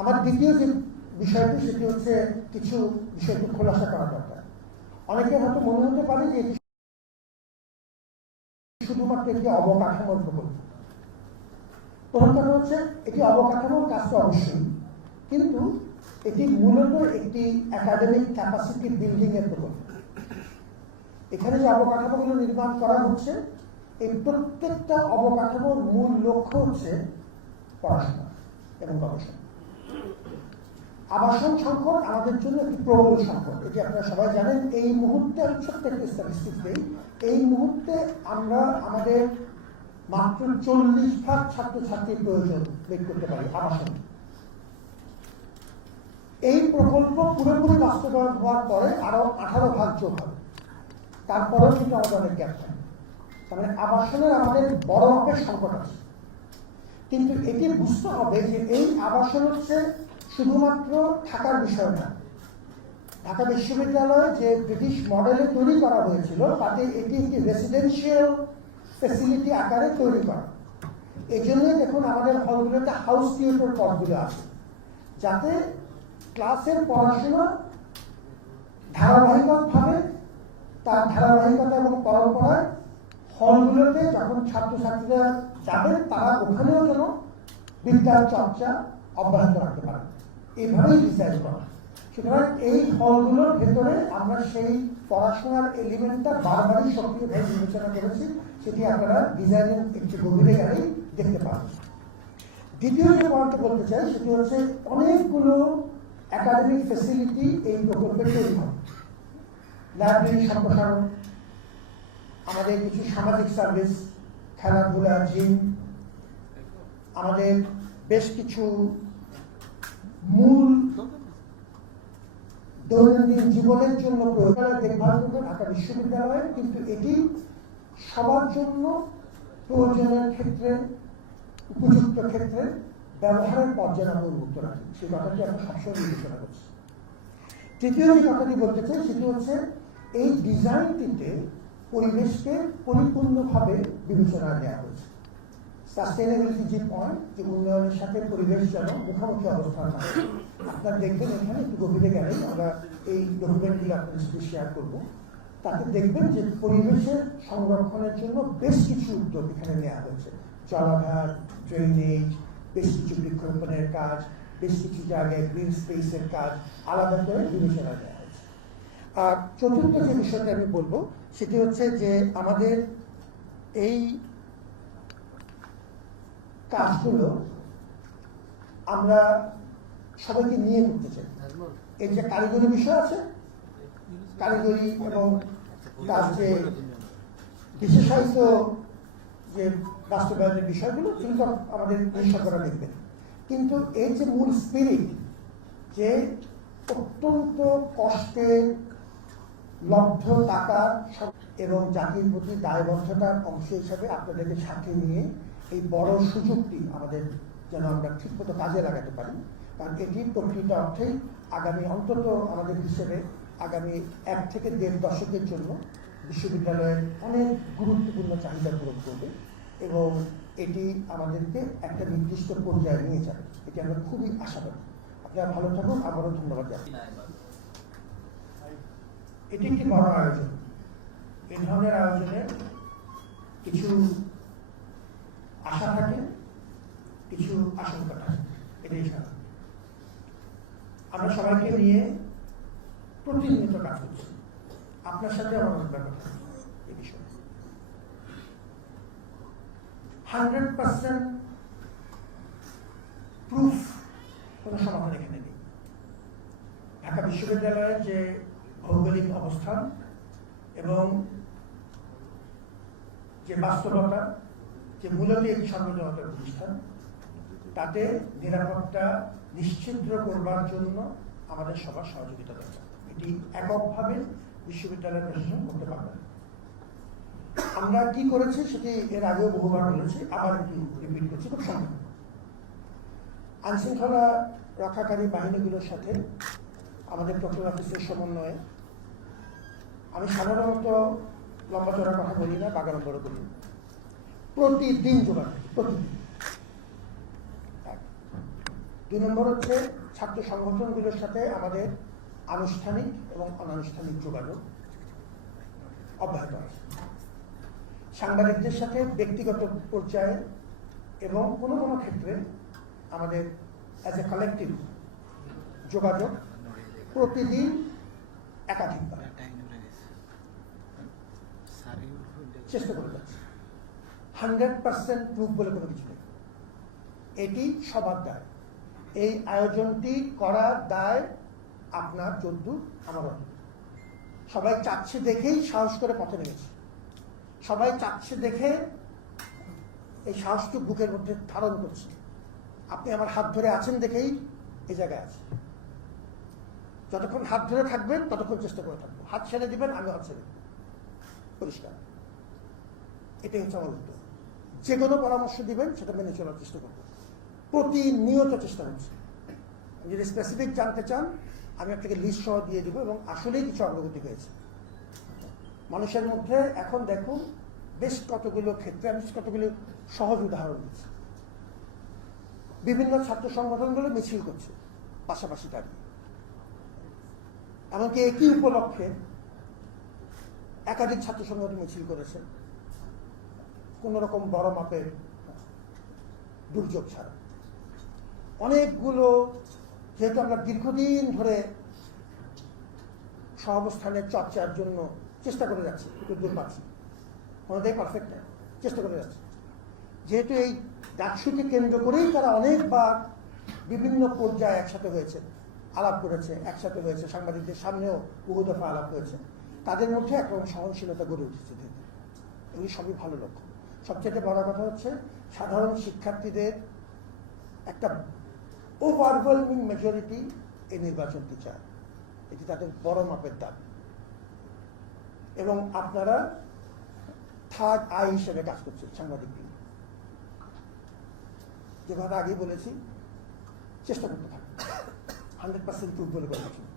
আমার দ্বিতীয় যে বিষয়টি, সেটি হচ্ছে কিছু বিষয়টি খোলাসা করা দরকার। অনেকের হয়তো মনে হতে পারে যে শুধুমাত্র একটি অবকাঠামোর প্রকল্প প্রথম কথা হচ্ছে, এটি অবকাঠামোর কাজ তো অবশ্যই। কিন্তু এটি মূলত একটি একাডেমিক ক্যাপাসিটি বিল্ডিং এর প্রকল্প এখানে যে অবকাঠামোগুলো নির্মাণ করা হচ্ছে, এই প্রত্যেকটা অবকাঠামোর মূল লক্ষ্য হচ্ছে পড়াশোনা এবং গবেষণা। আবাসন সংকট আমাদের জন্য একটি প্রবল সংকট। এটি আপনারা সবাই জানেন, এই মুহূর্তে আমি ছোট্ট একটি স্ট্যাটিস্টিক দিই। এই মুহূর্তে আমরা আমাদের মাত্র চল্লিশ ভাগ ছাত্রছাত্রীর প্রয়োজন বের করতে পারি আবাসন। এই প্রকল্প পুরোপুরি বাস্তবায়ন হওয়ার পরে আরও আঠারো ভাগ যোগ হবে। তারপরেও কিন্তু আমাদের অনেক গ্যাপ থাকে। তার মানে আবাসনের আমাদের বড় মাপের সংকট আছে। কিন্তু এটি বুঝতে হবে যে এই আবাসন হচ্ছে শুধুমাত্র থাকার বিষয় না। ঢাকা বিশ্ববিদ্যালয়ে যে ব্রিটিশ মডেলে তৈরি করা হয়েছিল, তাতে এটি একটি রেসিডেন্সিয়াল ফেসিলিটি আকারে তৈরি করা। এই জন্যই দেখুন আমাদের হলগুলোতে হাউস থিয়েটার পদগুলো আছে, যাতে ক্লাসের পড়াশোনা ধারাবাহিকভাবে তার ধারাবাহিকতা এবং পরম্পরায় হলগুলোতে যখন ছাত্রছাত্রীরা যাবেন তারা ওখানেও যেন বিদ্যার চর্চা অব্যাহত রাখতে পারেন এইভাবেই ডিজাইন করা। সুতরাং এই হলগুলোর ভেতরে আমরা সেই পড়াশোনার এলিমেন্টটা বারবারই সক্রিয়ভাবে বিবেচনা করেছি। সেটি আপনারা ডিজাইনের একটি গভীরে গেলেই দেখতে পাবেন। দ্বিতীয় যে পয়েন্টটা বলতে চাই, সেটি হচ্ছে অনেকগুলো একাডেমিক ফেসিলিটি এই প্রকল্পে তৈরি হয়। লাইব্রেরি সম্প্রসারণ আমাদের কিছু সামাজিক সার্ভিস খেলাধুলা জিম আমাদের বেশ কিছু মূল দৈনন্দিন জীবনের জন্য প্রয়োজন দেখভাল করবে ঢাকা বিশ্ববিদ্যালয়ে কিন্তু এটি সবার জন্য প্রয়োজনের ক্ষেত্রে, উপযুক্ত ক্ষেত্রে ব্যবহারের পর্যায়ে আমরা উন্মুক্ত রাখি। সেই কথাটি আমরা সবসময় বিবেচনা করছি। তৃতীয় যে কথাটি বলতে চাই, সেটি হচ্ছে এই ডিজাইনটিতে পরিবেশকে পরিপূর্ণভাবে বিবেচনা নেওয়া হয়েছে। সাস্টেনেবিলিটি যে পয়েন্ট যে উন্নয়নের সাথে পরিবেশ যেন মুখোমুখি অবস্থান থাকে আপনারা দেখবেন এখানে, একটু গভীরে গেলেই আমরা এই ডকুমেন্টগুলো আপনাদের সাথে শেয়ার করব। তাতে দেখবেন যে পরিবেশের সংরক্ষণের জন্য বেশ কিছু উদ্যোগ এখানে নেওয়া হয়েছে। জলাধার ড্রেনেজ বেশ কিছু বৃক্ষরোপণের কাজ, বেশ কিছু জায়গায় গ্রিন স্পেসের কাজ, আলাদা করে বিবেচনা দেওয়া আর চতুর্থ যে বিষয়টা আমি বলব, সেটি হচ্ছে যে আমাদের এই কাজগুলো আমরা সবাইকে নিয়ে করতে চাই। এর যে কারিগরি বিষয় আছে, কারিগরি এবং তার যে বিশেষায়িত যে বাস্তবায়নের বিষয়গুলো, সেগুলো তো আমাদের নিঃসরবরা দেখবেন। কিন্তু এই যে মূল স্পিরিট যে অত্যন্ত কষ্টে লব্ধ টাকা এবং জাতির প্রতি দায়বদ্ধতার অংশ হিসাবে আপনাদেরকে সাথে নিয়ে এই বড় সুযোগটি আমাদের যেন আমরা ঠিকমতো কাজে লাগাতে পারি। কারণ এটি প্রকৃত অর্থেই আগামী অন্তত আমাদের হিসেবে আগামী এক থেকে দেড় দশকের জন্য বিশ্ববিদ্যালয়ের অনেক গুরুত্বপূর্ণ চাহিদা পূরণ করবে এবং এটি আমাদেরকে একটা নির্দিষ্ট পর্যায়ে নিয়ে যাবে। এটি আমরা খুবই আশাবাদী। আপনারা ভালো থাকুন, আবারও ধন্যবাদ জানাই। এটি একটি বড় আয়োজন। এই ধরনের আয়োজনে কিছু আশা থাকে, কিছু আশঙ্কা থাকে। এটাই স্বাভাবিক আমরা সবাইকে নিয়ে প্রতিনিয়ত কাজ করছি। আপনার সাথে আমার অনেক ব্যাপার এই বিষয়ে। হান্ড্রেড পার্সেন্ট প্রুফ কোনো সমাধান এখানে নেই। ঢাকা বিশ্ববিদ্যালয়ের যে ভৌগোলিক অবস্থান এবং যে বাস্তবতা, যে মূলত একটি সর্বজনতার প্রতিষ্ঠান, তাতে নিরাপত্তা নিশ্চিদ্র করবার জন্য আমাদের সবার সহযোগিতা দরকার এটি এককভাবে বিশ্ববিদ্যালয় প্রশাসন করতে পারবে। আমরা কি করেছি সেটি এর আগেও বহুবার বলেছি, আবার একটু রিপিট করছি খুব সংক্ষেপে আইনশৃঙ্খলা রক্ষাকারী বাহিনীগুলোর সাথে আমাদের প্রক্টর অফিসের সমন্বয়ে আমি সাধারণত লম্বা চড়ার কথা বলি না বাগাড়ম্বর করি। না। প্রতিদিন যোগাযোগ প্রতিদিন। দুই নম্বর হচ্ছে ছাত্র সংগঠনগুলোর সাথে আমাদের আনুষ্ঠানিক এবং অনানুষ্ঠানিক যোগাযোগ অব্যাহত আছে। সাংবাদিকদের সাথে ব্যক্তিগত পর্যায়ে এবং কোনো কোনো ক্ষেত্রে আমাদের অ্যাজ এ কালেকটিভ যোগাযোগ প্রতিদিন একাধিকবার। চেষ্টা করে যাচ্ছি। হান্ড্রেড পার্সেন্ট প্রুফ বলে কোনো কিছু নেই। এটি সবার দায়। এই আয়োজনটি করার দায় আপনার, যদ্দূর, আমার সবাই চাচ্ছে দেখেই সাহস করে পথে নেমেছে। সবাই চাচ্ছে দেখে এই সাহসটুকু বুকের মধ্যে ধারণ করছে। আপনি আমার হাত ধরে আছেন দেখেই এই জায়গায় আছে যতক্ষণ হাত ধরে থাকবেন, ততক্ষণ চেষ্টা করে থাকব। হাত ছেড়ে দিবেন, আমি হাত ছেড়ে। পরিষ্কার। এটাই হচ্ছে আমার উত্তর যে কোনো পরামর্শ দিবেন, সেটা মেনে চলার চেষ্টা করব। প্রতিনিয়ত চেষ্টা করছি। যদি স্পেসিফিক জানতে চান, আমি আপনাকে লিস্ট সহ দিয়ে দিব এবং আসলেই কিছু অগ্রগতি হয়েছে। মানুষের মধ্যে এখন দেখুন, বেশ কতগুলো ক্ষেত্রে আমি কতগুলো সহজ উদাহরণ দিচ্ছি। বিভিন্ন ছাত্র সংগঠনগুলো মিছিল করছে, পাশাপাশি দাঁড়িয়ে। এমনকি একই উপলক্ষে একাধিক ছাত্র সংগঠন মিছিল করেছে। কোন রকম বড় মাপের দুর্যোগ ছাড়া। অনেকগুলো যেহেতু আমরা দীর্ঘদিন ধরে সহাবস্থানের চর্চার জন্য চেষ্টা করে যাচ্ছি, একটু দূর পাচ্ছি। কোনোটাই পারফেক্ট না, চেষ্টা করে যাচ্ছি। যেহেতু এই ডাকসুকে কেন্দ্র করেই তারা অনেকবার বিভিন্ন পর্যায়ে একসাথে হয়েছে, আলাপ করেছে, একসাথে হয়েছে, সাংবাদিকদের সামনেও বহু দফা আলাপ হয়েছে। তাদের মধ্যে একরকম সহনশীলতা গড়ে উঠেছে ধীরে। এগুলি সবই ভালো লক্ষ্য সবচেয়ে বড় কথা হচ্ছে, সাধারণ শিক্ষার্থীদের একটা ওভারওয়েলমিং মেজরিটি এই নির্বাচনটি চায় এটি তাদের বড় মাপের দাবি। এবং আপনারা থার্ড আই হিসেবে কাজ করছেন সাংবাদিকদের। যে কথা আগেই বলেছি, চেষ্টা করতে থাকুন। হান্ড্রেড পার্সেন্ট প্রুফ বলে নেই।